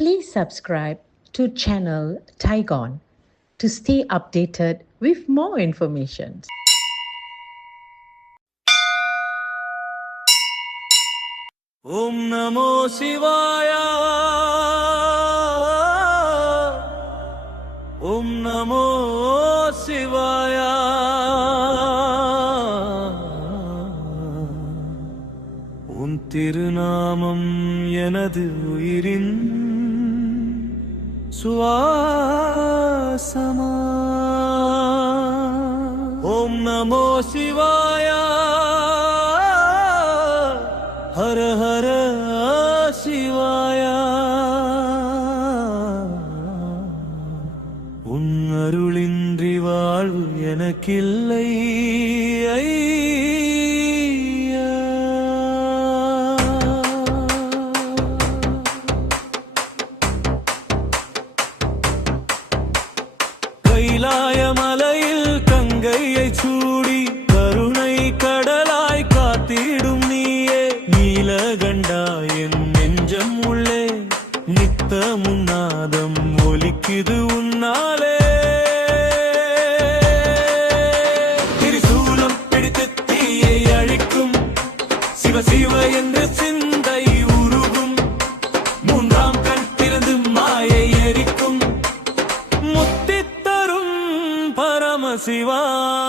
Please subscribe to channel Tigon to stay updated with more information. Om Namo Shivaya. Om Namo Shivaya. உன் திருநாமம் எனது உயிரின் சுவாசமா. ஓம் நமோ சிவாயா. ஹர ஹர சிவாயா. உன் அருளின்றி வாழ்வு எனக்கில்லை. கைலாய மலையில் கங்கையை சூடி கருணை கடலாய் காத்திடும் நீயே. நீலகண்டா என் நெஞ்சம் உள்ளே நித்தமும் நாதம் ஒலிக்குது உன்னாலே. திரிசூலம் பிடித்து தீயை அழிக்கும் சிவ சிவ என்று சிந்தை உருகும். மூன்றாம் கண் திறந்து மாயை எரிக்கும் முத்தி பரமசிவா.